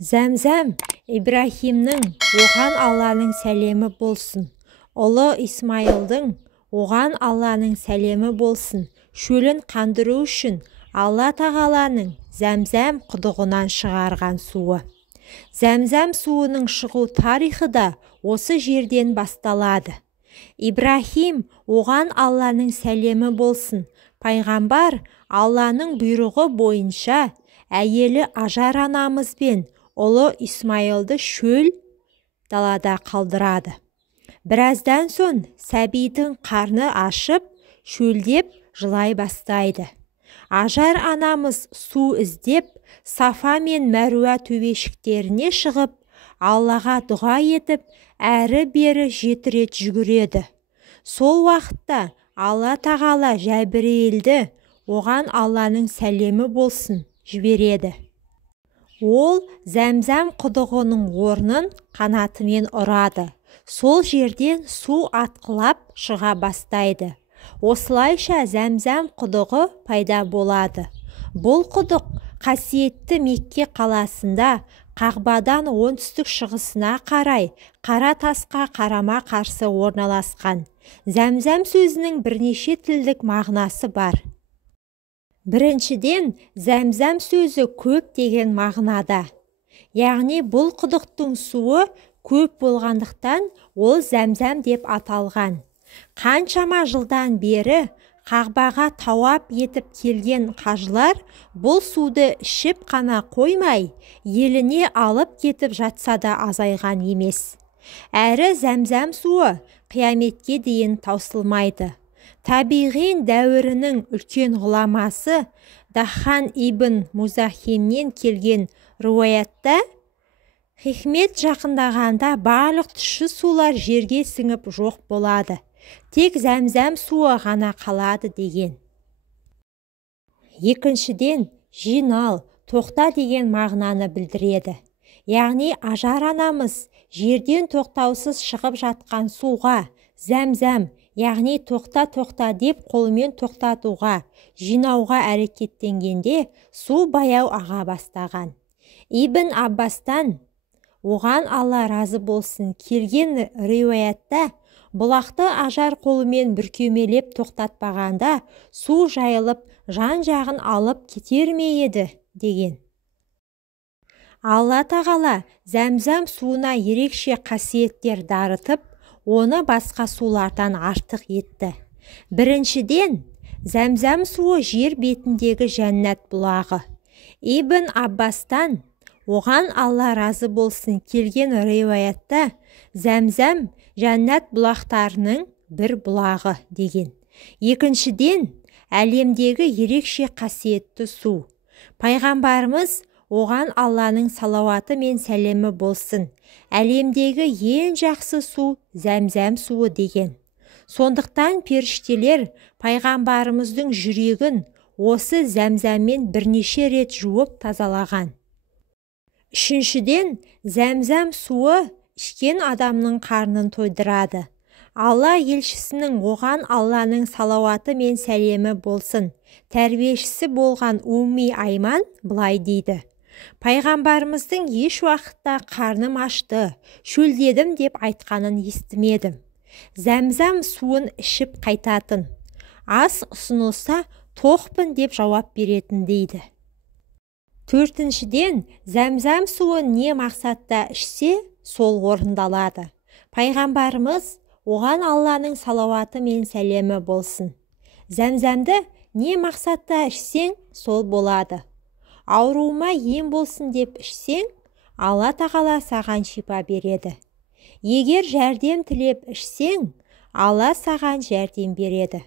Зәмзәм Ибрахимнің оған Алланың сәлемі болсын. Ұлы Исмайылдың оған Алланың сәлемі болсын. Шөлін қандыру үшін Алла тағаланың Зәмзәм құдығынан шығарған суы. Зәмзәм суының шығу тарихы да осы жерден басталады. Ибрахим оған Алланың сәлемі болсын. Пайғамбар Алланың бұйрығы бойынша әйелі Ажар анамызбен ұлы Исмайылды шөл далада қалдырады. Біраздан соң сәбидің қарны ашып, шөлдеп жылай бастайды. Ажар анамыз су іздеп, Сафа мен Мәруа төбешіктеріне шығып, Аллаға дұға етіп, әрі-бері 7 рет жүгіреді. Сол уақытта Алла тағала Жәбірейілді оған Алланың сәлемі болсын жібереді. Ол Зәмзәм құдығының орнын қанатымен ұрады. Сол жерден су атқылап шыға бастайды. Осылайша Зәмзәм құдығы пайда болады. Бұл құдық қасиетті Мекке қаласында Қағбадан оңтүстік шығысына қарай қара тасқа қарама қарсы орналасқан. Зәмзәм сөзінің бірнеше тілдік мағынасы бар. Біріншіден, Зәмзәм сөзі көп деген мағынада. Яғни бұл құдықтың суы көп болғандықтан ол Зәмзәм деп аталған. Қаншама жылдан бері Қағбаға тауап етіп келген қажылар бұл суды ішіп қана қоймай, еліне алып кетіп жатса да азайған емес. Әрі Зәмзәм суы қияметке дейін таусылмайды. Табиғин дәуірінің үлкен ғұламасы Даххан ибн Музахимнен келген руаятта хикмет жақындағанда барлық тұщы сулар жерге сіңіп жоқ болады. Тек Зәмзәм суы ғана қалады деген. Екіншіден, жинал, тоқта деген мағынаны білдіреді. Яғни Ажар анамыз жерден тоқтаусыз шығып жатқан суға Зәмзәм, яғни тоқта деп қолымен тоқтатуға, жинауға әрекеттенгенде су баяу аға бастаған. Ибн Аббастан оған Алла разы болсын келген риуаятта бұлақты Ажар қолымен бүркемелеп тоқтатпағанда су жайылып жан-жағын алып кетер ме еді деген. Алла тағала Зәмзәм суына ерекше қасиеттер дарытып, оны басқа сулардан артық етті. Біріншіден, Зәмзәм суы жер бетіндегі жәннат бұлағы. Ибн Аббастан оған Алла разы болсын келген риуаятта Зәмзәм жәннат бұлақтарының бір бұлағы деген. Екіншіден, әлемдегі ерекше қасиетті су. Пайғамбарымыз оған Алланың салауаты мен сәлемі болсын. Әлемдегі ең жақсы су Зәмзәм суы деген. Сондықтан періштелер пайғамбарымыздың жүрегін осы Зәмзәммен бірнеше рет жуып тазалаған. Үшіншіден, Зәмзәм суы ішкен адамның қарнын тойдырады. Алла елшісінің оған Алланың салауаты мен сәлемі болсын тәрбиешісі болған Умми Айман былай дейді. Пайғамбарымыздың еш уақытта қарным ашты, шөлдедім деп айтқанын естімедім. Зәмзәм суын ішіп қайтатын. Ас ұсынылса тоқпын деп жауап беретін дейді. Төртіншіден, Зәмзәм суы не мақсатта ішсе, сол орындалады. Пайғамбарымыз оған Алланың салауаты мен сәлемі болсын. Зәмзәмді не мақсатта ішсең, сол болады. Ауруыма ем болсын деп ішсең, Алла тағала саған шипа береді. Егер жәрдем тілеп ішсең, Алла саған жәрдем береді.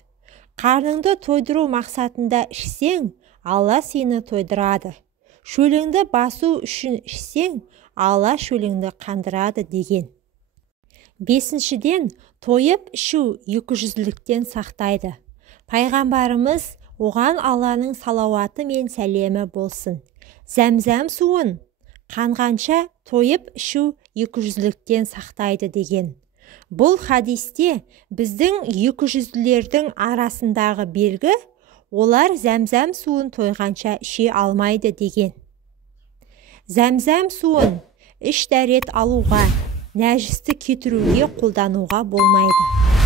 Қарныңды тойдыру мақсатында ішсең, Алла сені тойдырады. Шөліңді басу үшін ішсең, Алла шөліңді қандырады деген. Бесіншіден, тойып ішу 200-ліктен сақтайды. Пайғамбарымыз оған Алланың салауаты мен сәлемі болсын. Зәмзәм суын қанғанша тойып ішу 200-ліктен сақтайды деген. Бұл хадисте біздің 200-лердің арасындағы белгі, олар Зәмзәм суын тойғанша іше алмайды деген. Зәмзәм суын іш дәрет алуға, нәжісті кетіруге қолдануға болмайды.